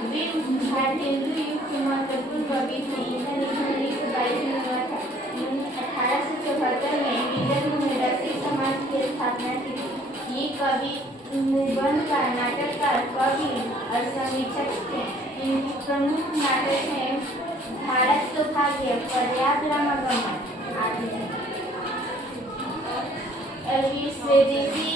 वे भारतेंदु युग के महत्वपूर्ण कवि थे। इनका निधन 1922 में हुआ था। 1874 में विदर्भ में रसिक समाज की स्थापना की थी। ये कवि निबंधकार, नाटककार, कवि और समीक्षक थे। इनके प्रमुख नाटक हैं भारत सौभाग्य, पर्याप्त रामागमन आदि। स्वदेशी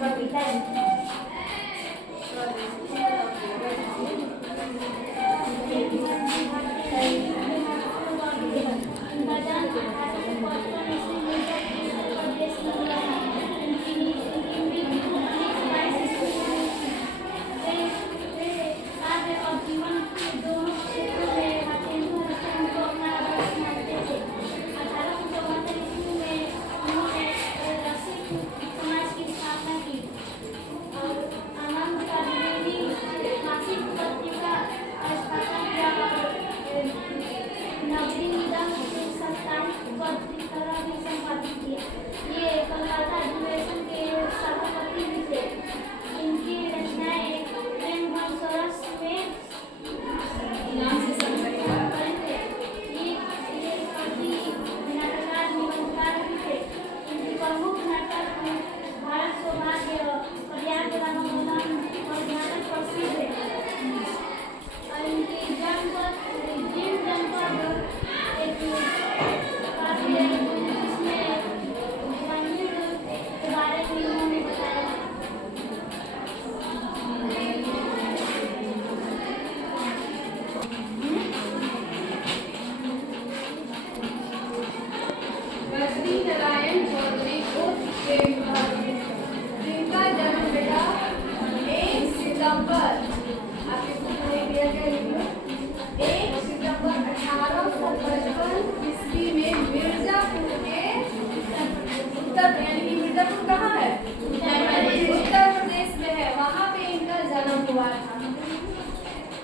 कविता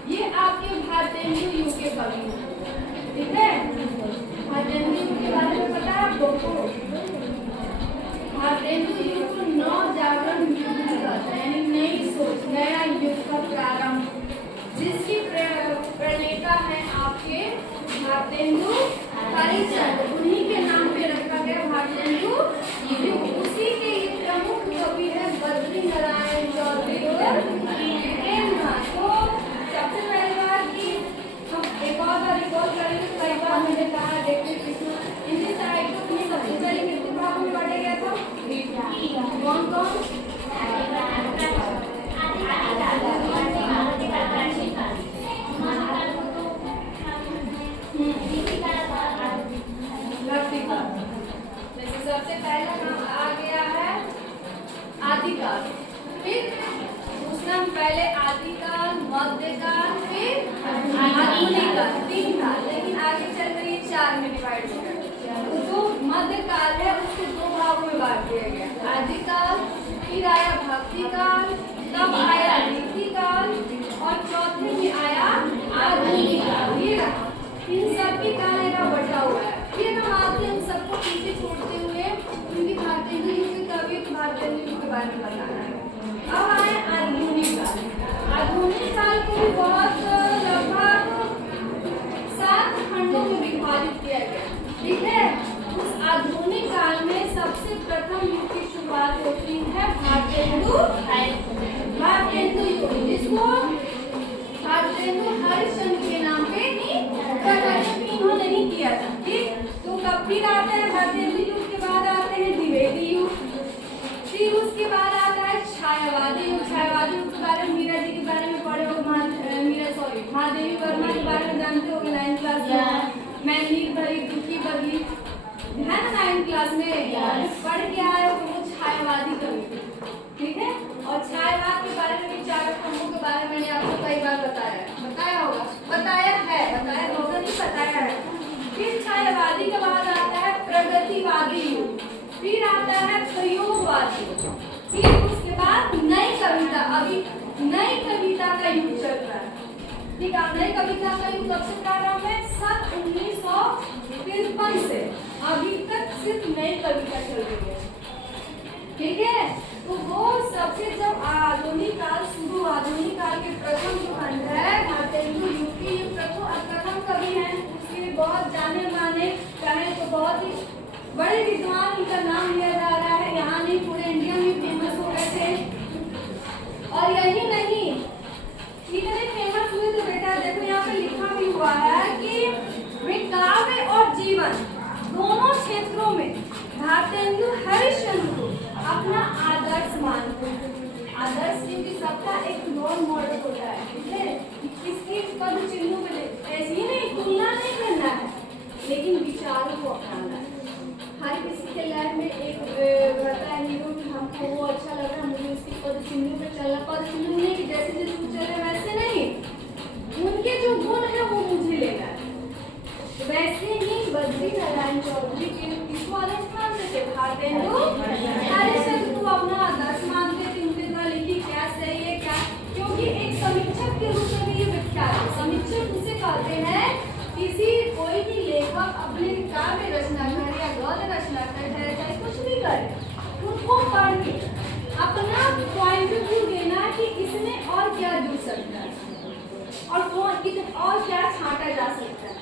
ये आपके भारतेंदु युग के कवि हैं, ठीक है। भारतेंदु युग के बारे में पता है आपको? भारतेंदु युग को नव जागरण युग कहते हैं, यानी नई सोच, नया युग का प्रारंभ, जिसकी प्रणेता है आपके भारतेंदु हरिश्चंद्र। उन्हीं के नाम पे रखा गया भारतेंदु युग। उसी के ये प्रमुख कवि है बद्री नारायण चौधरी और तो सबसे पहली बात कि हम एक और बार रिकॉल करेंगे। कई बार मैंने कहा देखिए इनकी साहित्य में सबसे पहले कितने भागों में बांटा गया था? कौन कौन? जैसे सबसे पहला नाम आ गया है आदिकाल, फिर उसका पहले आदिकाल, मध्यकाल, फिर आधुनिक काल, 3 काल, लेकिन आगे चलकर ये 4 में डिवाइड हो गया। तो जो मध्यकाल है उसको 2 भागों में बांट दिया गया। आदिकाल, फिर आया भक्तिकाल, तब आया रीतिकाल और चौथे में आया आधुनिक काल। ये इन सब की काल का बटा हुआ है। फिर हम आते हैं उन सबको पीछे छोड़ते हुए क्योंकि भारतेंदु युग के कवि भारतेंदु युग के बारे में बताना है। अब आए आधुनिक काल। आधुनिक काल को भी बहुत लगभग 7 खंडों में विभाजित किया गया, ठीक है। उस आधुनिक काल में सबसे प्रथम युग की शुरुआत होती है भारतेंदु युग, जिसको भारतेंदु हरिश्चंद्र के नाम पे प्रकाशित इन्होंने नहीं किया था, ठीक। तो कब फिर आता है भारतेंदु युग के बाद आते हैं द्विवेदी युग, फिर उसके बाद आता है छायावादी युग। छायावादी युग के बारे में मीरा जी के बारे में पढ़े हो, महादेवी वर्मा के बारे में जानते हो 9th क्लास में। मैं नींद भरी दुखी बदली है ना 9th क्लास में पढ़ के आए हो, वो छायावादी कवि, ठीक है। और छायावाद के बारे में भी 4 खंडों के बारे में मैंने आपको कई बार बताया होगा, बताया होगा नहीं बताया है। फिर छायावादी के बाद आता है प्रगतिवादी युग, फिर आता है प्रयोगवादी युग, फिर उसके बाद नई कविता। अभी नई कविता का युग चल रहा है, ठीक है। नई कविता का युग कब से प्रारंभ है? सन 1953 से अभी तक सिर्फ नई कविता चल रही है, ठीक है। तो वो सबसे जब आधुनिक काल शुरू, आधुनिक काल के प्रथम जो खंड है भारतेंदु यूपी, ये प्रथम कवि हैं। उसके बहुत जाने माने कहें तो बहुत ही बड़े विद्वान इनका नाम लिया जा रहा है। यहाँ नहीं पूरे इंडिया में फेमस हो गए थे। और यही नहीं, इतने फेमस हुए तो बेटा देखो यहाँ पे लिखा भी हुआ है कि वे काव्य और जीवन दोनों क्षेत्रों में भारतेंदु हरिश्चंद्र को अपना आदर्श मानते हैं। आदर्श क्योंकि सबका एक रोल मॉडल होता है, ठीक है। किसकी पद चिन्हों में ऐसी ही नहीं, तुलना नहीं करना है, लेकिन विचारों को अपनाना है। हर किसी के लाइफ में एक रहता है हीरो कि हमको वो अच्छा लग रहा है, मुझे उसकी पद चिन्हों पे चलना। पद चिन्हों नहीं कि जैसे जैसे वो चले वैसे नहीं, उनके जो गुण है वो मुझे लेना है। वैसे ही बद्री नारायण चौधरी के किसको आदर्श मानते थे? भारतेंदु हरिश्चंद्र को अपना आदर्श मानते थे। उनके द्वारा लिखी क्या सही है क्या, क्योंकि एक समीक्षक के रूप में भी ये विख्यात है। समीक्षक उसे कहते हैं किसी कोई भी लेखक अपने काव्य रचना करे या गद्य रचना करे, चाहे कुछ भी करे, उनको पढ़ के अपना पॉइंट ऑफ व्यू देना कि इसमें और क्या जुड़ सकता है और क्या छांटा जा सकता है,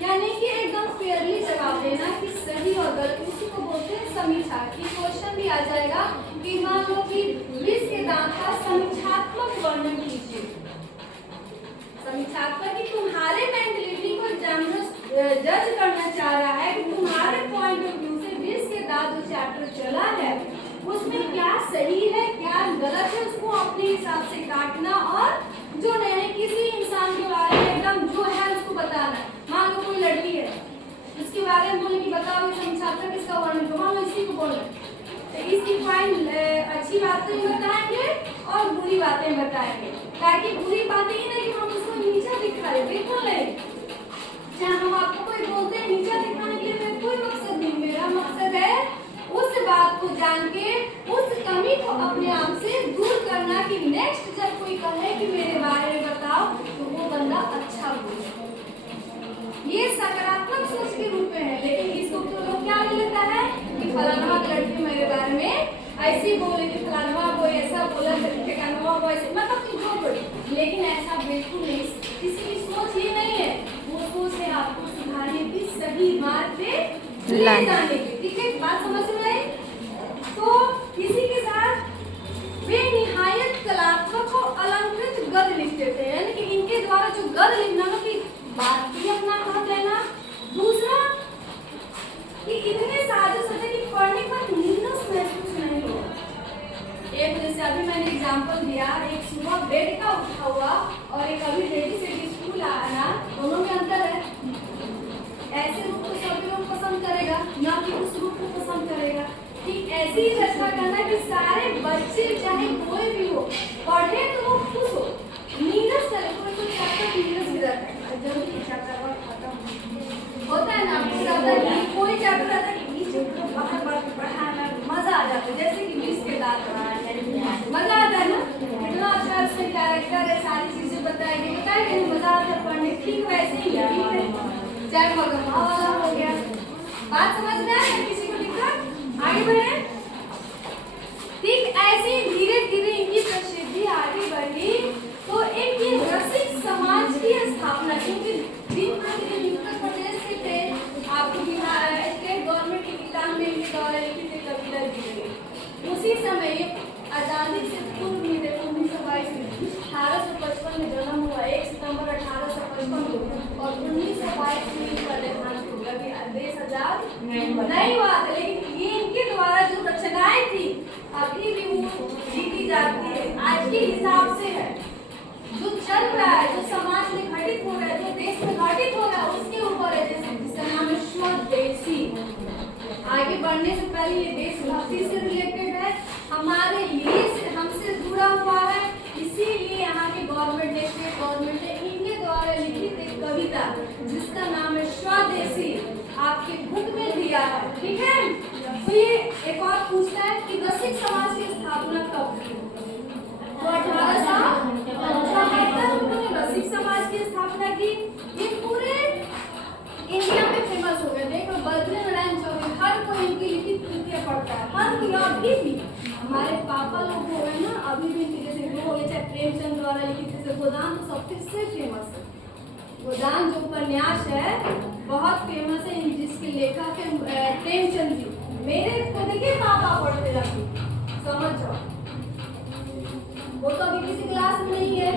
यानी कि एकदम फेयरली जवाब देना कि सही और गलत। उसी को बोलते हैं समीक्षा। की क्वेश्चन भी आ जाएगा कि मान लो कि विष के दांत का समीक्षात्मक वर्णन कीजिए। समीक्षात्मक कि तुम्हारे मेंटलिटी को एग्जामिनर जज करना चाह रहा है कि तुम्हारे पॉइंट ऑफ व्यू से विष के दांत जो चैप्टर चला है उसमें क्या सही है क्या गलत है, उसको अपने हिसाब से काटना और जो नहीं किसी इंसान के बारे में एकदम जो है उसको बताना। मान लो कोई लड़की है, उसके बारे में बोले कि बताओ समीक्षात्मक इसका वर्णन करो, मान लो इसी को बोले तो इसकी पॉइंट अच्छी बातें बताएंगे और बुरी बातें बताएंगे, ताकि बुरी बातें ही नहीं हम उसको नीचा दिखाए, बिल्कुल नहीं। चाहे हम आपको कोई बोलते हैं नीचा दिखाने के लिए मेरा कोई मकसद नहीं, मेरा मकसद है उस बात को जान के उस कमी को अपने आप से दूर करना कि नेक्स्ट जब कोई कहे कि मेरे बारे में बताओ तो वो बंदा अच्छा बोले। ये सकारात्मक सोच के रूप में है, लेकिन इसको तो लोग क्या लेता है कि फलाना लड़की मेरे बारे में ऐसी बोले कि फलाना वो ऐसा बोला ठिकाना वो ऐसे, मतलब कि जो बोले, लेकिन ऐसा बिल्कुल नहीं। किसी की सोच ये नहीं है, वो सोच है आपको सुधारने की, सही मार्ग पे ले जाने की, ठीक है। बात समझ में आई? तो इसी के साथ वे निहायत कलात्मक और अलंकृत गद्य लिखते थे, यानी कि इनके द्वारा जो गद्य लिखना ना कि बात भी अपना हाथ लेना, दूसरा कि इतने साजे सजे कि पढ़ने पर नीरस महसूस नहीं हो। एक जैसे अभी मैंने एग्जांपल दिया, एक सुबह बेड का उठा हुआ और एक अभी रेडी से स्कूल आना, दोनों में अंतर है। ऐसे रूप को सभी लोग पसंद करेगा, ना कि उस रूप को पसंद करेगा। ठीक ऐसी ही रचना करना कि सारे बच्चे चाहे कोई भी हो पढ़े तो वो खुश हो, नीरस चले। कोई चैप्टर नीरस भी रहता है, जल्दी चैप्टर खत्म होता है ना, कोई चैप्टर रहता है बाहर पढ़ाना मजा आ जाता है, जैसे कि विष के दांत मजा आता है ना, कितना अच्छा उसमें कैरेक्टर है, सारी चीजें बताएंगे मजा आता है पढ़ने। ठीक वैसे ही है चाहे मगमा वाला हो गया। बात समझ में आया किसी को दिक्कत? आगे बढ़े। ठीक ऐसे धीरे धीरे इनकी प्रसिद्धि आगे बढ़ी तो एक ये रसिक समाज की स्थापना, क्योंकि दिन प्रतिदिन उत्तर प्रदेश के थे, आपको बिहार स्टेट गवर्नमेंट की किताब में इनके द्वारा लिखी थी कविता दी गई। उसी समय आजादी से पूर्व में 1922 में 1855 में जन्म हुआ, 1 सितंबर 1855 को, और 1922 में का देहांत हुआ कि देश आजाद नहीं हुआ था। लेकिन ये इनके द्वारा जो रचनाएं थी अभी भी वो लिखी जाती है, आज के हिसाब से है। जो चल रहा है, जो समाज में घटित हो रहा है, जो देश में घटित हो रहा है, उसके ऊपर है, जैसे जिसका नाम है स्वदेशी। आगे बढ़ने से पहले ये देशभक्ति से रिलेटेड है, हमारे लिए हमसे जुड़ा हुआ है, इसीलिए यहाँ के गवर्नमेंट ने, स्टेट गवर्नमेंट ने इनके द्वारा लिखित एक कविता जिसका नाम है स्वदेशी आपके बुक में दिया है, ठीक है। तो ये एक और पूछता है कि रसिक समाज की स्थापना कब हुई? तो 1875 उन्होंने रसिक समाज की स्थापना की। ये पूरे इंडिया में फेमस हो गए। देखो बद्री नारायण चौधरी, हर कोई इनकी लिखित कृतियां पढ़ता है, हर कोई अभी भी हमारे पापा लोग हो गए ना, अभी भी इनके जैसे वो हो गए, चाहे प्रेमचंद द्वारा लिखित जैसे गोदान तो सबसे फेमस है। गोदान जो उपन्यास है बहुत फेमस है, जिसके लेखक है प्रेमचंद जी। मेरे को देखिए पापा पढ़ते जाते, समझ जाओ, वो तो अभी किसी क्लास में नहीं है।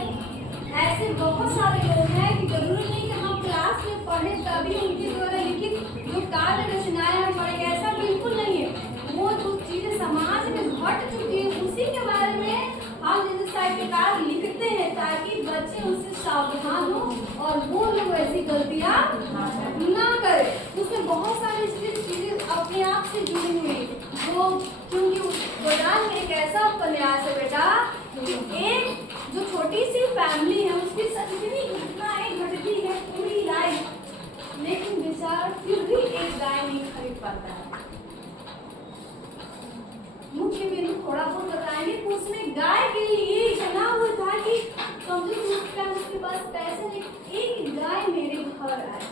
ऐसे बहुत सारे लोग हैं कि जरूरी नहीं कि हम क्लास में पढ़े तभी उनके द्वारा लिखित जो कार्य रचनाएं हम पढ़ेंगे, ऐसा बिल्कुल नहीं है। वो जो चीजें समाज में घट चुकी है उसी के बारे में हम जैसे साहित्यकार लिखते हैं, ताकि बच्चे उससे सावधान हो और वो लोग ऐसी गलतियां ना करें। उसमें बहुत सारी चीजें अपने आप से जुड़ी हुई वो, क्योंकि गोदान में एक ऐसा उपन्यास है बेटा, एक जो छोटी सी फैमिली है उसकी इतनी घटनाएं घटती है पूरी लाइफ, लेकिन बेचारा फिर भी एक गाय नहीं खरीद पाता है। मुख्य बिंदु थोड़ा बहुत बताएंगे कि उसमें गाय के लिए इतना हुआ था कि समझो उसके पास पैसे नहीं, एक गाय मेरे घर आए।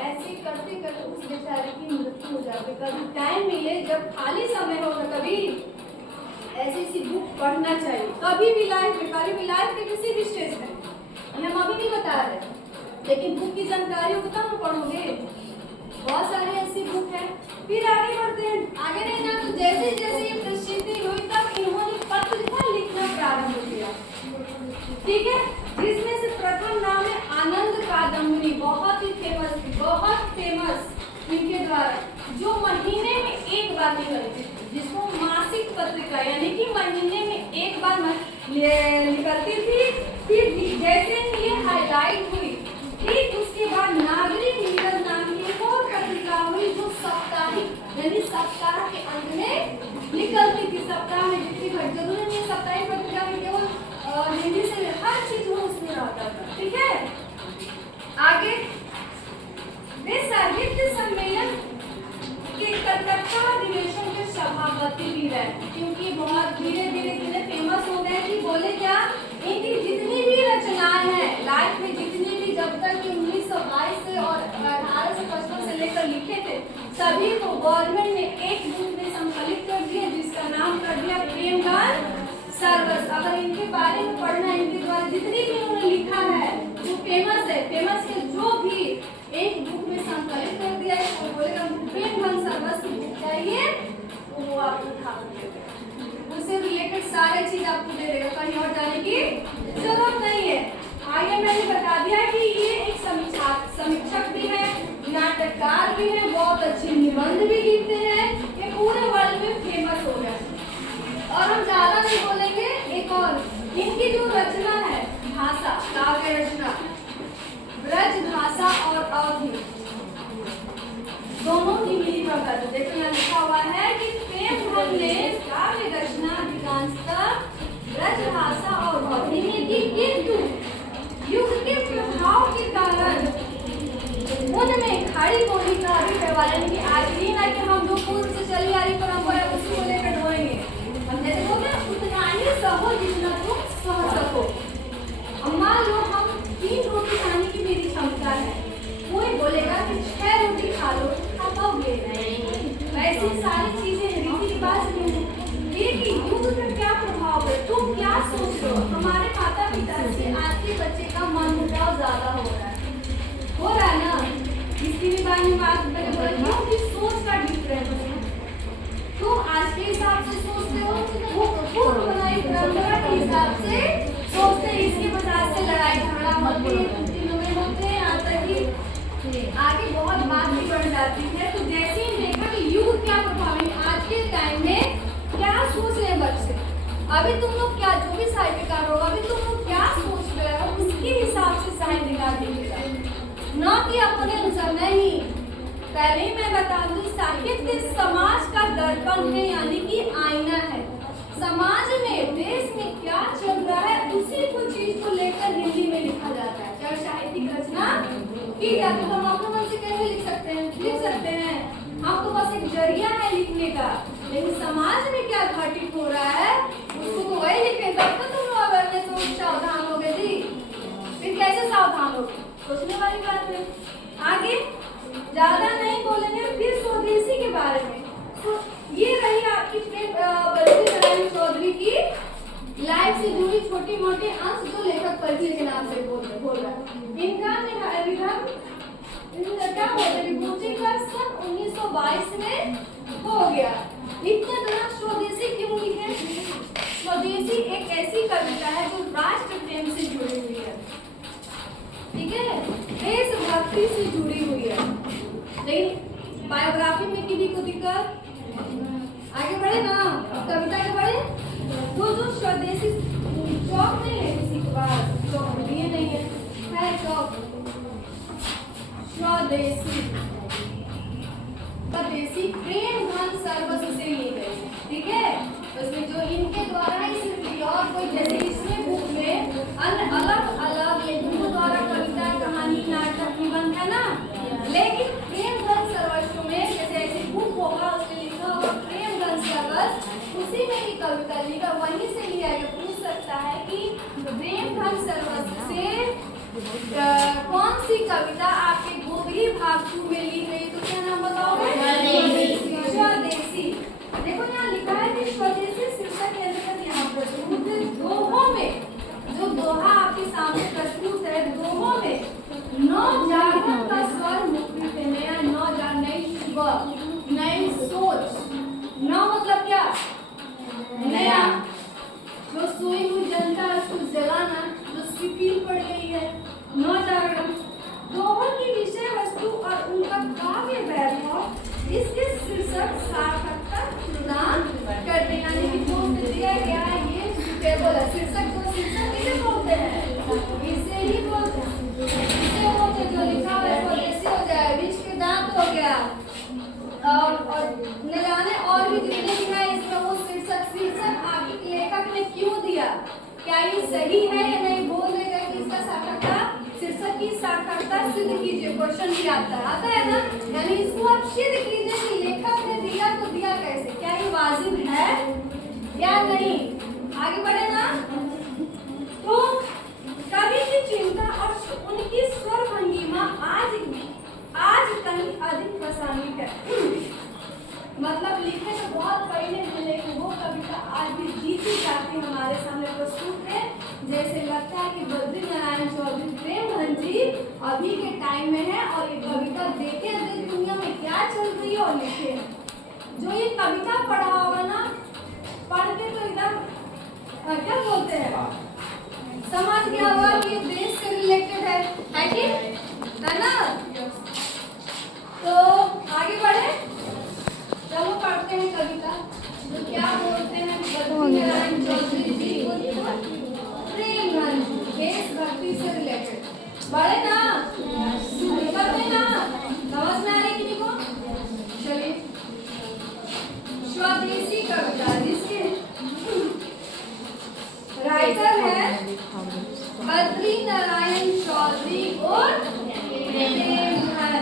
ऐसे करते करते उस बेचारे की मृत्यु हो जाती। कभी टाइम मिले, जब खाली समय हो, कभी ऐसी बुक पढ़ना चाहिए, कभी भी लाइफ में, कभी भी लाइफ के किसी भी स्टेज में। हम अभी नहीं बता रहे, लेकिन बुक की जानकारी हो तो पढ़ोगे। बहुत सारी ऐसी बुक है। फिर आगे बढ़ते हैं, आगे नहीं ना, तो जैसे जैसे ये प्रसिद्धि हुई तब इन्होंने पत्र लिखना प्रारंभ किया, ठीक है, जिसमें से प्रथम नाम है आनंद कादम्बरी, बहुत ही फेमस थी, बहुत फेमस इनके द्वारा, जो महीने में एक बार निकलती थी, जिसको मासिक पत्रिका यानी कि महीने में एक बार निकलती थी। फिर जैसे ये हाईलाइट हुई, ठीक उसके बाद नागरिक नीरज नाम की एक और पत्रिका हुई, जो साप्ताहिक यानी सप्ताह के अंत में निकलती थी। सप्ताह में जितनी जरूरी नहीं साप्ताहिक पत्रिका में केवल हिंदी से हर चीज उसमें रहता था, ठीक है। आगे वे साहित्य सम्मेलन के कलकत्ता अधिवेशन के सभापति भी रहे, क्योंकि बहुत धीरे धीरे फेमस हो गए कि बोले क्या, इनकी जितनी भी रचनाएं हैं लाइफ में, जितनी भी जब तक 1922 से और 1855 से लेकर लिखे थे, सभी को गवर्नमेंट ने एक बुक में संकलित कर दिया, जिसका नाम कर दिया प्रेमगान सर्वस। अगर इनके बारे में पढ़ना, इनके द्वारा जितनी भी उन्होंने लिखा है जो फेमस है, फेमस के जो भी एक बुक में संकलित कर दिया है, वो बोलेगा प्रेमगान सर्वस बुक चाहिए, वो आपको उठा देगा, उससे रिलेटेड सारे चीज आपको दे देगा, कहीं और जाने की जरूरत नहीं है। आगे मैंने बता दिया कि ये एक समीक्षक भी है, नाटककार भी है, बहुत अच्छे निबंध भी लिखते हैं, ये पूरे वर्ल्ड में फेमस हो गया। और हम ज्यादा नहीं बोलेंगे, एक और इनकी जो रचना है भाषा, काव्य रचना, ब्रज भाषा और अवधि दोनों की मिली प्रकृति। देखो यहाँ लिखा हुआ है कि प्रेमधन ने काव्य रचना अधिकांशतः ब्रज भाषा और अवधि में की, किंतु युग के प्रभाव के कारण उनमें खड़ी बोली का भी व्यवहार, यानी कि आज ही ना कि हम जो पूर्व से चली आ रही परंपरा उसी को लेकर ढोएंगे, हम जैसे बोलते हैं उतना ही सहो जितना तुम सह सको। मान लो हम 3 रोटी खाने की मेरी क्षमता है, कोई बोलेगा कि 6 रोटी खा लो, खा पाओगे नहीं। ऐसी सारी चीजें रीति रिवाज में, लेकिन युग का क्या प्रभाव है, तुम क्या सोच रहे हो। हमारे माता पिता से आज के बच्चे का मनमुटाव ज्यादा हो रहा है ना, इसकी भी बात में बात क्योंकि सोच का डिफरेंस है। तुम आज के हिसाब से सोचते हो, वो पूर्व बनाई परंपरा के हिसाब से सोचते हैं, इसकी वजह से लड़ाई झगड़ा होती है, यहाँ तक कि आगे बहुत बात भी बढ़ जाती है। तो जैसे ही देखा कि युग क्या प्रभाव है, आज के टाइम में क्या सोच रहे बच्चे, अभी तुम लोग क्या, जो भी साहित्यकार हो, अभी तुम लोग क्या सोच रहे हो, उसके हिसाब से साहित्यकार लिखेगा, न कि अपने अनुसार नहीं। पहले ही मैं बता दूं, साहित्य समाज का दर्पण है, यानी कि आईना है। समाज में, देश में क्या चल रहा है, उसी को चीज को लेकर हिंदी में लिखा जाता है, चाहे साहित्यिक रचना की जाती है। तो हम अपने मन से कैसे लिख सकते हैं, हमको बस एक जरिया है लिखने का, लेकिन समाज में क्या घटित हो रहा है उसको तो वही लिखे, तब तो तुम अवेयरनेस हो, सावधान हो गए जी। फिर कैसे सावधान हो, सोचने वाली बात है। आगे ज्यादा नहीं बोलेंगे, फिर स्वदेशी के बारे में। तो ये रही आपकी बद्री नारायण चौधरी की लाइफ से जुड़ी छोटी मोटी अंश जो लेखक परिचय के नाम से बोल रहा है। इनका क्या बोलते विभूति का सन 1922 में हो गया। इतने दिनों स्वदेशी क्यों लिखे? स्वदेशी एक ऐसी कविता है जो राष्ट्र प्रेम से जुड़ी हुई है, ठीक है, देशभक्ति से जुड़ी हुई है। लेकिन बायोग्राफी में किसी को दिक्कत, आगे बढ़े ना, कविता के बढ़े तो जो स्वदेशी शौक नहीं है किसी के पास, शौक ये नहीं है शौक स्वदेशी स्वदेशी प्रेम धन सर्वस्व से ली गई, ठीक है। उसमें जो इनके द्वारा इस और कोई जैसे इसमें बुक में अन्य अलग अलग लेखकों द्वारा कविता कहानी नाटक निबंध है ना, लेकिन प्रेम धन सर्वस्व में जैसे ऐसी बुक होगा उसमें लिखा होगा प्रेम धन सर्वस्व, उसी में ही कविता लिखा, वहीं से लिया गया। पूछ सकता है कि प्रेम धन सर्वस्व से कौन सी कविता आपके गोबरी भाग 2 में ली गई, तो क्या नाम बताओगे? स्वदेशी। देखो यहाँ लिखा है कि स्वदेशी शीर्षक के अंतर्गत यहाँ प्रस्तुत दोहों में, जो दोहा आपके सामने प्रस्तुत है, दोहों में नवजागरण का स्वर मुक्ति से नया नवजागरण, नई सुबह, नई सोच। नव मतलब क्या? नया, जो सोई हुई जनता है उसको जगाना, जो शिथिल पड़ गई है, नवजागरण। दोहों की विषय वस्तु और उनका काव्य वैभव इसके शीर्षक सार्थकता प्रदान करते हैं, यानी कि जो दिया गया है ये सुटेबल है। शीर्षक जो शीर्षक इसे बोलते हैं, इसे ही बोलते हैं, इसे बोलते हैं। जो लिखा हुआ है स्वदेशी हो जाए, बीच के दांत हो गया, और न जाने और भी जितने भी है इसमें वो शीर्षक आपके लेखक ने क्यों दिया, क्या ये सही है या नहीं, बोल देगा कि इसका सार्थकता, शीर्षक की सार्थकता सिद्ध कीजिए, क्वेश्चन भी आता है ना, यानी इसको आप सिद्ध कीजिए कि लेखक ने दिया तो दिया कैसे, क्या ये वाजिब है या नहीं। आगे बढ़े ना, तो कवि की चिंता और उनकी स्वर भंगिमा आज कहीं अधिक प्रासंगिक है। मतलब लिखे तो बहुत पहले हैं, लेकिन वो कविता आज भी जीती जाती हमारे सामने प्रस्तुत है। जैसे लगता है कि बद्री नारायण चौधरी प्रेम धन जी अभी के टाइम में है और ये कविता देखे देख दुनिया में क्या चल रही है और लिखे हैं। जो ये कविता पढ़ा होगा ना, पढ़ के तो एकदम क्या बोलते हैं, समझ गया होगा कि ये देश से रिलेटेड है कि है ना। तो आगे बढ़े, चलो पढ़ते हैं कविता, जो क्या बोलते हैं बद्री नारायण चौधरी जी प्रेम धन देशभक्ति से रिलेटेड। बढ़े ना, करते ना, समझ में आ रही किसी को? चलिए, स्वदेशी कविता जिसके राइटर है बद्री नारायण चौधरी और प्रेम धन।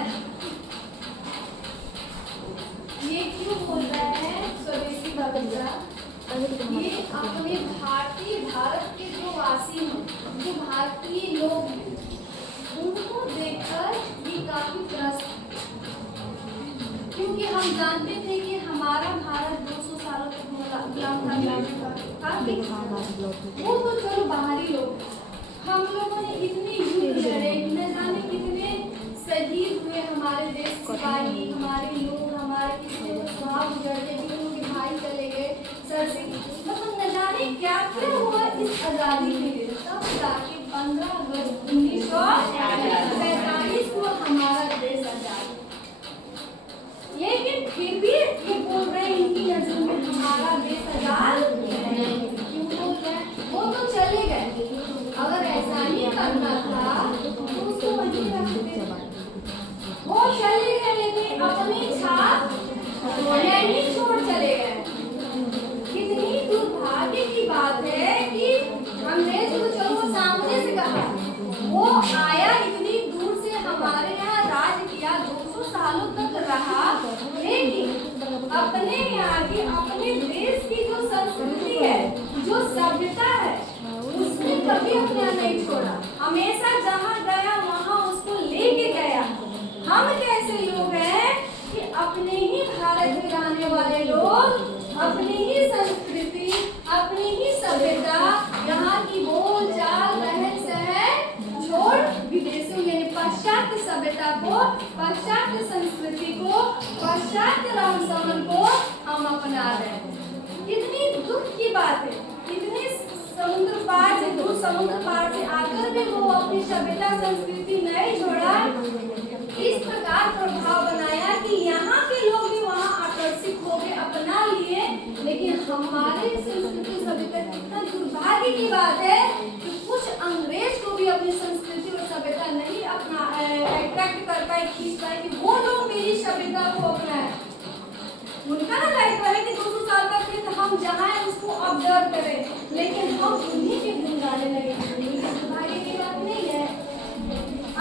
ये क्यों बोल रहा है स्वदेशी कविता? ये अपने भारत के जो वासी हैं, जो भारतीय लोग हैं, उनको देखकर ये काफी त्रस्त, क्योंकि हम जानते थे कि हमारा भारत 200 सालों तक गुलाम था, वो तो चलो बाहरी लोग, हम लोगों ने इतने युद्ध लड़े, न जाने कितने शहीद हुए हमारे देश सिपाही, हमारे लोग, हमारे किसी को स्वभाव गुजर गए, किसी के भाई चले गए, सर से मतलब न जाने क्या क्या हुआ इस आज़ादी के लिए। तब जाके 15 अगस्त 1947 को हमारा देश आजाद। लेकिन फिर भी ये बोल रहे हैं इनकी नजर में हमारा देश आजाद क्यों बोल रहे हैं? वो तो चले गए, अगर ऐसा ही करना था तो उसको वहीं रखते, वो चले गए लेकिन अपनी छाप नहीं छोड़ चले गए। कितनी दुर्भाग्य की बात है कि हमने जो चलो सामने से कहा, वो आया इतनी दूर से हमारे यहाँ राज किया, 200 सालों तक रहा, लेकिन अपने यहाँ की अपने देश की जो संस्कृति है, जो सभ्यता है, उसने कभी अपना नहीं छोड़ा, हमेशा जहाँ गया वहाँ उसको लेके गया। हम कैसे लोग हैं कि अपने ही भारत में रहने रहने वाले लोग अपनी ही संस्कृति, अपनी ही सभ्यता, यहाँ की बोल चाल रहन सहन छोड़ विदेशों यानी पाश्चात्य सभ्यता को, पाश्चात्य संस्कृति को, पाश्चात्य रहन सहन को हम अपना रहे हैं। कितनी दुख की बात है, कितनी समुद्र पार से, दूर समुद्र पार से आकर भी वो अपनी सभ्यता संस्कृति नहीं छोड़ा। इस प्रकार प्रभाव बनाया कि यहाँ के लोग भी वहाँ आकर्षित होकर अपना लिए, लेकिन हमारे संस्कृति सभ्यता कितना दुर्भाग्य की बात है कि कुछ अंग्रेज को भी अपनी संस्कृति और सभ्यता नहीं अपना अट्रैक्ट कर पाए, खींच पाए कि वो लोग मेरी सभ्यता को अपनाए। उनका ना दायित्व है कि 200 साल तक फिर हम जहाँ है उसको ऑब्जर्व करें, लेकिन हम उन्हीं के गुण गाने लगे। दुर्भाग्य की बात नहीं है।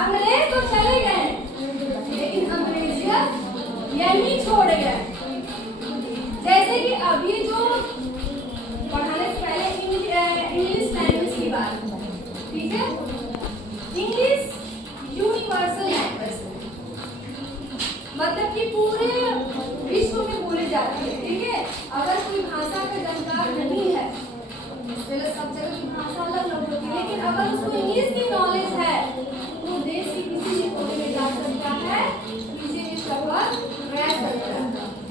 अंग्रेज तो चले गए, लेकिन अंग्रेजियत यही छोड़ गए। जैसे कि अभी जो पढ़ाने से पहले इंग्लिश लैंग्वेज की बात, ठीक है, इंग्लिश यूनिवर्सल लैंग्वेज मतलब कि पूरे विश्व में बोली जाती है, ठीक है। अगर कोई भाषा का जानकार नहीं है, सब जगह की भाषा अलग अलग होती है, लेकिन अगर उसको इंग्लिश की नॉलेज है तो देश की किसी भी कोने में जा सकता है, किसी भी शहर रह सकता है।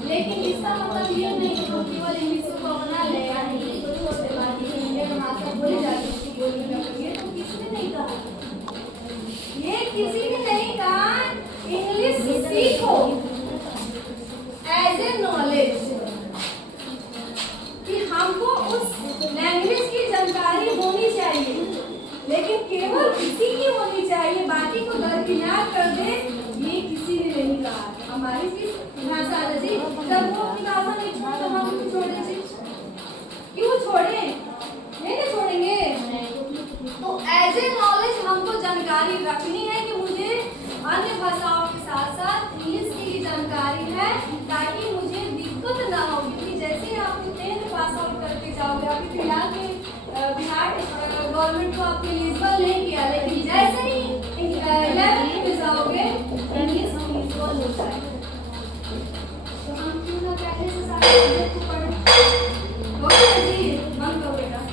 लेकिन इसका मतलब ये नहीं कि केवल इंग्लिश को अपना ले या हिंदी को छोड़ दे, बाकी हिंदी में भाषा बोली जाती है उसकी बोली लगेगी, तो किसी ने नहीं कहा, ये किसी ने नहीं कहा। इंग्लिश सीखो एज ए नॉलेज, कि हमको उस लैंग्वेज की जानकारी होनी चाहिए, लेकिन केवल किसी की होनी चाहिए, बाकी को दरकिनार कर दे, ये किसी ने नहीं कहा। हमारी भाषा जी जब वो अपनी भाषा नहीं छोड़ तो हम क्यों छोड़ दें? क्यों छोड़े? नहीं छोड़ेंगे। तो एज ए नॉलेज हमको जानकारी रखनी है कि मुझे अन्य भाषाओं के साथ साथ इंग्लिश की भी जानकारी है, ताकि मुझे दिक्कत ना हो। क्योंकि जैसे आप 10th पास आउट करके जाओगे, अभी फिलहाल में बिहार गवर्नमेंट को आपके लिए